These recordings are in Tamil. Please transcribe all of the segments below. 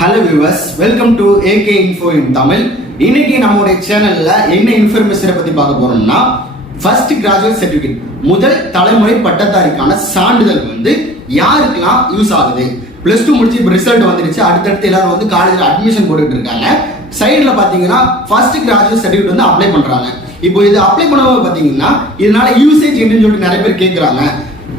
Hello viewers, welcome to AK Info in Tamil. இன்னைக்கு நம்மளுடைய சேனல்ல என்ன இன்ஃபர்மேஷனை பத்தி பார்க்க போறோம்னா ஃபர்ஸ்ட் கிராஜுவேட் சர்டிபிகேட் முதல் தலைமுறை பட்டதாரிக்கான சான்றிதழ் வந்து யாருக்கெல்லாம் யூஸ் ஆகுது. +2 முடிச்சு இப்போ ரிசல்ட் வந்துருச்சு. அடுத்தடுத்து எல்லாரும் வந்து காலேஜ்ல அட்மிஷன் போட்டுட்டு இருக்காங்க. சைடுல பாத்தீங்கன்னா ஃபர்ஸ்ட் கிராஜுவேட் சர்டிபிகேட் வந்து அப்ளை பண்றாங்க. இப்போ இது அப்ளை பண்ணும்போது பாத்தீங்கன்னா இதனால யூசேஜ் என்னன்னு சொல்லிட்டு நிறைய பேர் கேட்கறாங்க.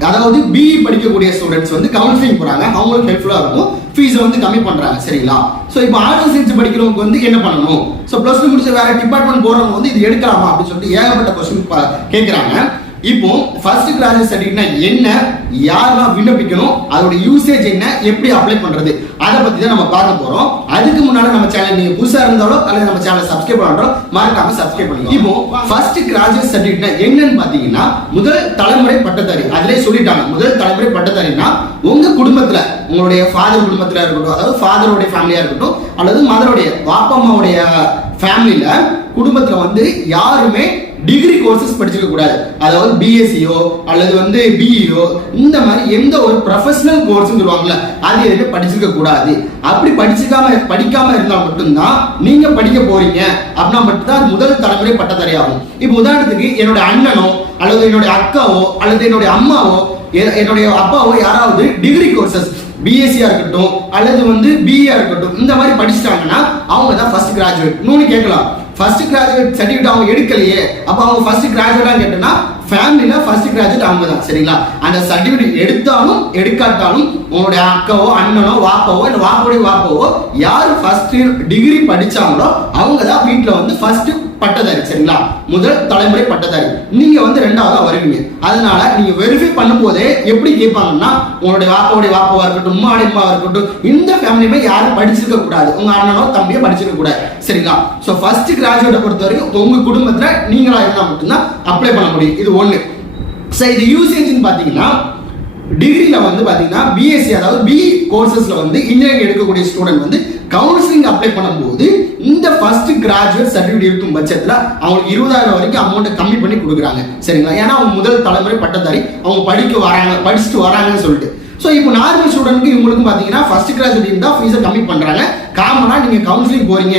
அதாவது பிஇ படிக்கக்கூடிய ஸ்டூடெண்ட்ஸ் வந்து கவுன்சிலிங் போறாங்க, அவங்களுக்கு ஹெல்ப்ஃபுல்லா இருக்கும், ஃபீஸை வந்து கம்மி பண்றாங்க. சரிங்களா? ஸோ இப்போ ஆர்ட்ஸ் சயின்ஸ் படிக்கிறவங்க வந்து என்ன பண்ணணும், ஸோ +2 முடிச்சு வேற டிபார்ட்மெண்ட் போறவங்க வந்து இது எடுக்கலாமா அப்படின்னு சொல்லிட்டு ஏகப்பட்ட கொஸ்டின் கேட்கறாங்க. இப்போ ஃபர்ஸ்ட் கிராஜுவேட் சர்டிஃபிகேட்னா என்ன, யாரெல்லாம் விண்ணப்பிக்கணும், அதோட யூசேஜ் என்ன, எப்படி அப்ளை பண்றது, அதை பத்தி தான் நம்ம பார்க்க போறோம். அதுக்கு முன்னாடி நம்ம சேனல் நீங்க புதுசா இருந்தாலோ அல்லது நம்ம சேனலை சப்ஸ்கிரைப் பண்றோம் மறக்காம சப்ஸ்கிரைப் பண்ணுங்க. இப்போ ஃபர்ஸ்ட் கிராஜுவேட் சர்டிஃபிகேட்னா என்னன்னு பாத்தீங்கன்னா முதல் தலைமுறை பட்டதாரி. அதிலே சொல்லிட்டாங்க முதல் தலைமுறை பட்டதாரினா உங்க குடும்பத்துல உங்களுடைய ஃபாதர் குடும்பத்துல இருக்கட்டும், அதாவது ஃபாதரோடைய ஃபேமிலியா இருக்கட்டும் அல்லது மதருடைய வாப்பா அம்மாவுடைய ஃபேமிலியில குடும்பத்துல வந்து யாருமே டிகிரி கோர்சஸ் படிச்சிருக்க கூடாது. அதாவது பிஎஸ்சியோ அல்லது வந்து பிஇஓ இந்த மாதிரி எந்த ஒரு ப்ரொஃபஷனல் கோர்ஸ் சொல்லுவாங்கல்ல அது எதுவுமே படிச்சிருக்க கூடாது. அப்படி படிக்காம இருந்தால் மட்டும்தான் நீங்க படிக்க போறீங்க அப்படின்னா மட்டும்தான் முதல் தலைமுறை பட்டதாரி ஆகும். இப்போ உதாரணத்துக்கு என்னோட அண்ணனோ அல்லது என்னுடைய அக்காவோ அல்லது என்னுடைய அம்மாவோ என்னுடைய அப்பாவோ யாராவது டிகிரி கோர்சஸ் பிஎஸ்சியா இருக்கட்டும் அல்லது வந்து பிஇஆ இருக்கட்டும் இந்த மாதிரி படிச்சிட்டாங்கன்னா அவங்க தான் ஃபர்ஸ்ட் கிராஜுவேட். இன்னொன்னு கேட்கலாம், ஃபர்ஸ்ட் கிராஜுவேட் சர்டிஃபிகேட் அவங்க எடுக்கலையே, அப்ப அவங்க ஃபர்ஸ்ட் கிராஜுவேட்டா கேட்டனா ஃபேமிலில ஃபர்ஸ்ட் கிராஜுவேட் அவங்க தான். சரிங்களா? அந்த சர்டிஃபிகேட் எடுத்தாலும் எடுக்காட்டாலும் உங்களுடைய அக்காவோ அண்ணனோ வாப்பாவோ இல்ல வாப்போடைய வாப்பாவோ யார் ஃபர்ஸ்ட் டிகிரி படிச்சாங்களோ அவங்க தான் வீட்டுல வந்து ஃபர்ஸ்ட் பட்டதாரி. சரிங்களா? முதல் தலைமுறை பட்டதாரி. நீங்க வந்து ரெண்டாவதா வருவீங்க. அதனால நீங்க வெரிஃபை பண்ணும் போதே எப்படி கேட்பாங்கன்னா உங்களுடைய வாப்பாவுடைய வாப்பாவா இருக்கட்டும், அம்மாவா இருக்கட்டும், இந்த ஃபேமிலியுமே யாரும் படிச்சிருக்க கூடாது, உங்க அண்ணனோ தம்பியோ படிச்சிருக்க கூடாது. சரிங்களா? சோ ஃபர்ஸ்ட் கிராஜுவேட்டை பொறுத்த வரைக்கும் உங்க குடும்பத்துல நீங்களா இருந்தா மட்டும்தான் அப்ளை பண்ண முடியும். இது ஒண்ணு. சோ இது யூசேஜ்னு பாத்தீங்கன்னா டிகிரில வந்து பாத்தீங்கன்னா பிஎஸ்சி அதாவது பிஇ கோர்சஸ்ல வந்து இன்ஜினியரிங் எடுக்கக்கூடிய ஸ்டூடெண்ட் வந்து கவுன்சிலிங் அப்ளை பண்ணும்போது இந்த ஃபர்ஸ்ட் கிராஜுவேட் சர்டிஃபிகேட் இருக்கும் பட்சத்துல அவங்களுக்கு 20,000 வரைக்கும் அமௌண்ட் கம்மி பண்ணி கொடுக்குறாங்க. சரிங்களா? ஏன்னா அவங்க முதல் தலைமுறை பட்டதாரி, அவங்க படிச்சுட்டு வராங்கன்னு சொல்லிட்டு. ஸோ இப்போ நார்மல் ஸ்டூடெண்ட்க்கு இவங்களுக்கும் பார்த்தீங்கன்னா ஃபர்ஸ்ட் கிராஜுவேட் இருந்தால் ஃபீஸை கம்மி பண்ணுறாங்க. காமனாக நீங்கள் கவுன்சிலிங் போறீங்க,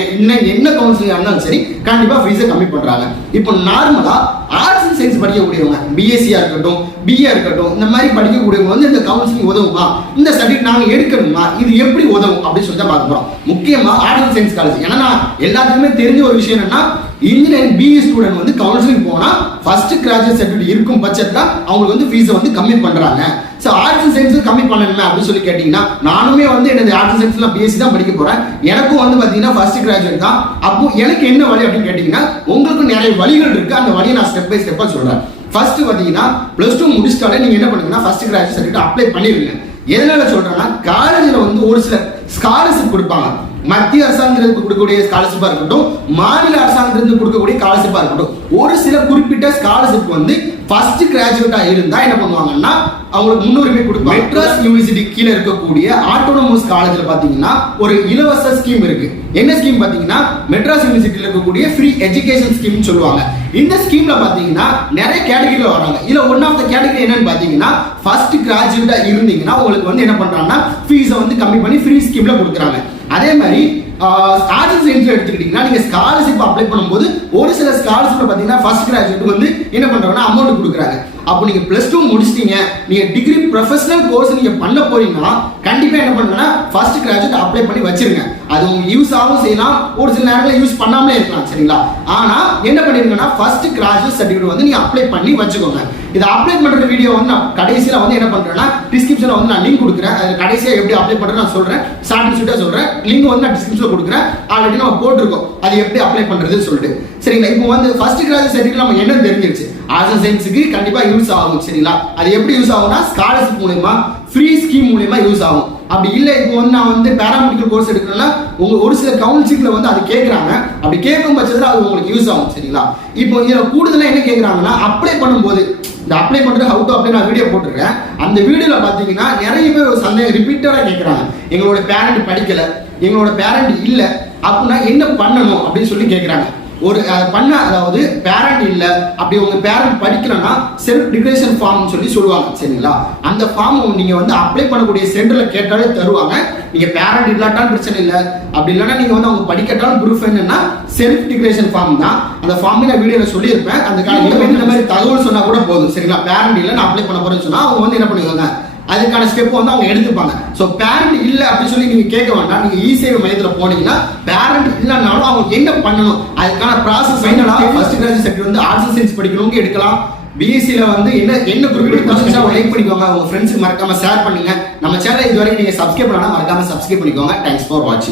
என்ன கவுன்சிலிங் இருந்தாலும் சரி கண்டிப்பாக ஃபீஸை கம்மி பண்ணுறாங்க. இப்போ நார்மலாக ஆர்ட்ஸ் அண்ட் சயின்ஸ் படிக்கக்கூடியவங்க பிஎஸ்சியாக இருக்கட்டும் பிஏ இருக்கட்டும் இந்த மாதிரி படிக்கக்கூடியவங்க வந்து இந்த கவுன்சிலிங் உதவுமா, இந்த சர்டிஃபிகேட் நாங்கள் எடுக்கணுமா, இது எப்படி உதவும் அப்படின்னு சொல்லி தான் பார்க்க போகிறோம். முக்கியமாக ஆர்ட்ஸ் அண்ட் சயின்ஸ் காலேஜ். ஏன்னா எல்லாத்துக்குமே தெரிஞ்ச ஒரு விஷயம் என்னன்னா இன்ஜினியரிங் பிஇ ஸ்டூடெண்ட் வந்து கவுன்சிலிங் போனா ஃபர்ஸ்ட் கிராஜுவேட் சர்டிஃபிகேட் இருக்கும் பட்சத்துல அவங்களுக்கு வந்து ஃபீஸை வந்து கம்மி பண்றாங்க. ஸோ ஆர்ட்ஸ் அண்ட் சயின்ஸ் கம்மி பண்ணணுமே அப்படின்னு சொல்லி கேட்டீங்கன்னா நானுமே வந்து என்னது ஆர்ட்ஸ் அண்ட் சயின்ஸ்ல பிஎஸ்சி தான் படிக்க போறேன். எனக்கும் வந்து பாத்தீங்கன்னா ஃபர்ஸ்ட் கிராஜுவேட் தான். அப்போ எனக்கு என்ன வழி அப்படின்னு கேட்டீங்கன்னா உங்களுக்கு நிறைய வழிகள் இருக்கு. அந்த வழியை நான் ஸ்டெப் பை ஸ்டெப்பா சொல்றேன். ஃபர்ஸ்ட் பாத்தீங்கன்னா +2 முடிச்சிட்டாலே நீங்க என்ன பண்ணுங்கன்னா ஃபர்ஸ்ட் கிராஜுவேட் சர்டிஃபிகேட் அப்ளை பண்ணிருங்க. எதனால சொல்றேன்னா காலேஜ்ல வந்து ஒரு சில ஸ்காலர்ஷிப் கொடுப்பாங்க. மத்திய அரசாங்கத்திற்கு கொடுக்கக்கூடிய ஸ்காலர்ஷிப்பா இருக்கட்டும், மாநில அரசாங்கத்திற்கு கொடுக்கக்கூடிய ஸ்காலர்ஷிப்பா இருக்கட்டும், ஒரு சில குறிப்பிட்ட ஸ்காலர்ஷிப் வந்து ஃபர்ஸ்ட் கிராஜுவேட்டா இருந்தா என்ன பண்ணுவாங்கன்னா அவங்களுக்கு முன்னுரிமை கொடுப்பாங்க. மெட்ராஸ் யூனிவர்சிட்டி கீழே இருக்கக்கூடிய ஆட்டோனமஸ் காலேஜ்ல பாத்தீங்கன்னா ஒரு இலவச ஸ்கீம் இருக்கு. என்ன ஸ்கீம் பாத்தீங்கன்னா மெட்ராஸ் யூனிவர்சிட்டியில இருக்கக்கூடிய ஃப்ரீ எஜுகேஷன் ஸ்கீம் சொல்லுவாங்க. இந்த ஸ்கீம்ல பாத்தீங்கன்னா நிறைய கேட்டகரியில வராங்க. இதுல ஒன் ஆஃப் த கேட்டகரி என்னன்னு பாத்தீங்கன்னா ஃபர்ஸ்ட் கிராஜுவேட்டா இருந்தீங்கன்னா உங்களுக்கு வந்து என்ன பண்றாங்கன்னா ஃபீஸை வந்து கம்மி பண்ணி ஃப்ரீ ஸ்கீம்ல கொடுக்குறாங்க. அதே மாதிரி ஆர்ட்ஸ் அண்ட் சயின்ஸ் எடுத்துக்கிட்டீங்கன்னா நீங்க ஸ்காலர்ஷிப் அப்ளை பண்ணும்போது ஒரு சில ஸ்காலர்ஷிப்ல பாத்தீங்கன்னா ஃபர்ஸ்ட் கிராஜுவேட் வந்து என்ன பண்றாங்கன்னா அமௌண்ட் கொடுக்குறாங்க. அப்போ நீங்க +2 முடிச்சிட்டீங்க, நீங்க டிகிரி ப்ரொஃபஷனல் கோர்ஸ் நீங்க பண்ண போறீங்கன்னா கண்டிப்பா என்ன பண்ணுங்கன்னா ஃபர்ஸ்ட் கிராஜுவேட் அப்ளை பண்ணி வச்சிருங்க. அது உங்களுக்கு யூஸ் ஆகும் செய்யலாம், ஒரு சில நேரங்களில் யூஸ் பண்ணாமலே இருக்கலாம். சரிங்களா? ஆனா என்ன பண்ணிருங்கன்னா ஃபர்ஸ்ட் கிராஜுவேட் சர்டிஃபிகேட் வந்து நீங்க அப்ளை பண்ணி வச்சுக்கோங்க. இதை அப்ளை பண்ற வீடியோ வந்து நான் கடைசியில வந்து என்ன பண்றேன்னா டிஸ்கிரிப்ஷன்ல வந்து நான் லிங்க் கொடுக்குறேன். அது கடைசியா எப்படி அப்ளை பண்றேன்னு நான் சொல்றேன். ஷார்ட் அண்ட் ஸ்வீட்டா சொல்றேன். லிங்க் வந்து நான் டிஸ்கிரிப்ஷன்ல கொடுக்குறேன். ஆல்ரெடி நம்ம போட்டிருக்கோம் அது எப்படி அப்ளை பண்றதுன்னு சொல்லிட்டு. சரிங்களா? இப்போ வந்து ஃபர்ஸ்ட் கிராஜுவேட் சர்டிஃபிகேட் நம்ம என்ன தெரிஞ்சிருச்சு. ஆர்ட்ஸ் அண்ட் சயின்ஸுக்கு கண்டிப்பா யூஸ் ஆகும். சரிங்களா? அது எப்படி யூஸ் ஆகும்னா ஸ்காலர்ஷிப் மூலமா ஃப்ரீ ஸ்கீம் மூலமா யூஸ் ஆகும். அப்படி இல்லை இப்போ வந்து நான் வந்து பேராமெடிக்கல் கோர்ஸ் எடுக்கணும்னா ஒரு சில கவுன்சிலிங்ல வந்து அது கேட்கறாங்க. அப்படி கேட்கும் பட்சத்தில் அது உங்களுக்கு யூஸ் ஆகும். சரிங்களா? இப்போ இதுல கூடுதலா என்ன கேட்கறாங்கன்னா அப்ளை பண்ணும்போது இந்த அப்ளை பண்றது ஹவு டு அப்ளை நான் வீடியோ போட்டிருக்கேன். அந்த வீடியோல பாத்தீங்கன்னா நிறைய பேர் ஒரு சந்தேகம் ரிப்பீட்டடா கேட்கறாங்க. எங்களோட பேரண்ட் படிக்கல, எங்களோட பேரண்ட் இல்ல அப்படின்னா என்ன பண்ணணும் அப்படின்னு சொல்லி கேட்கறாங்க. ஒரு பண்ண, அதாவது பேரண்ட் இல்ல, அப்படி உங்க பேரண்ட் படிக்கலன்னா செல்ஃப் டிக்ளரேஷன் ஃபார்ம் சொல்லுவாங்க சரிங்களா. அந்த ஃபார்ம் நீங்க வந்து அப்ளை பண்ணக்கூடிய சென்டர்ல கேட்டாலே தருவாங்க. நீங்க பேரண்ட் இல்லாட்டாலும் பிரச்சனை இல்லை, அப்படி இல்லைன்னா நீங்க வந்து அவங்க படிக்கட்டாலும் ப்ரூஃப் என்னன்னா செல்ஃப் டிக்ளரேஷன் ஃபார்ம் தான். அந்த ஃபார்ம் நான் வீடியோல சொல்லியிருப்பேன். அந்த இந்த மாதிரி தகவல் சொன்னா கூட போதும் சரிங்களா. பேரண்ட் இல்லை நான் அப்ளை பண்ண போறேன்னு சொன்னா அவங்க வந்து என்ன பண்ணுவாங்க, அதுக்கான ஸ்டெப் வந்து அவங்க எடுத்துப்பாங்க. ஸோ பேரண்ட் இல்லை அப்படின்னு சொல்லி நீங்க கேட்க வேண்டாம். நீங்க இ-சேவை மையத்தில் போனீங்கன்னா பேரண்ட் இல்லைனாலும் அவங்க என்ன பண்ணணும் அதுக்கான ப்ராசஸ் ஃபைனலா ஃபர்ஸ்ட் கிராஜுவேட் சர்டிஃபிகேட் வந்து ஆர்ட்ஸ் அண்ட் சயின்ஸ் படிக்கிறவங்க எடுக்கலாம். பிஎஸ்சியில் வந்து என்ன குரூப் எடுக்கணும் லைக் பண்ணிக்கோங்க, உங்க ஃப்ரெண்ட்ஸுக்கு மறக்காம ஷேர் பண்ணுங்க. நம்ம சேனலை இதுவரைக்கும் நீங்க சப்ஸ்கிரைப் பண்ணா மறக்காம சப்ஸ்கிரைப் பண்ணிக்கோங்க. தேங்க்ஸ் ஃபார் வாட்சிங்.